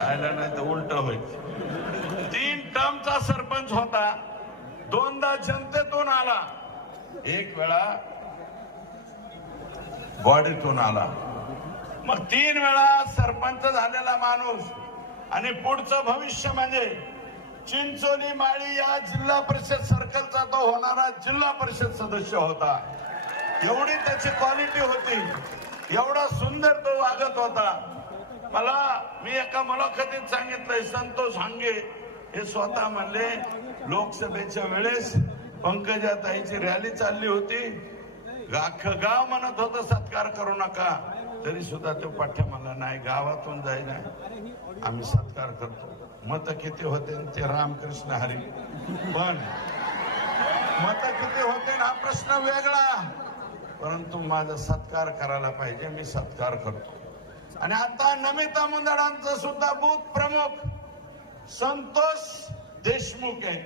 आयला नाही तर उलट होईल. 3 टर्मचा सरपंच होता, 2दा जनतेतून आला, 1 वेळा बॉडीतून आला. मग 3 वेळा सरपंच झालेला माणूस आणि पुढचं भविष्य म्हणजे चिंचोली माळी या जिल्हा परिषद सर्कलचा तो होणारा जिल्हा परिषद सदस्य होता. एवढी त्याची क्वालिटी होती, एवढा सुंदर तो वागत होता. मी एका मुलाखतीत सांगितलंय, संतोष हांगे हे स्वतः म्हणले, लोकसभेच्या वेळेस पंकजाताईची रॅली चालली होती, अख्खं गाव म्हणत होतं सत्कार करू नका, तरी सुद्धा तो पाठ्या मला नाही, गावातून जाईना आम्ही सत्कार करतो. मत किती होते ते रामकृष्ण हरी, पण मत किती होते हा प्रश्न वेगळा, परंतु माझा सत्कार करायला पाहिजे, मी सत्कार करतो. आणि आता नमिता मुंदडांचं सुद्धा बूथ प्रमुख संतोष देशमुख आहे.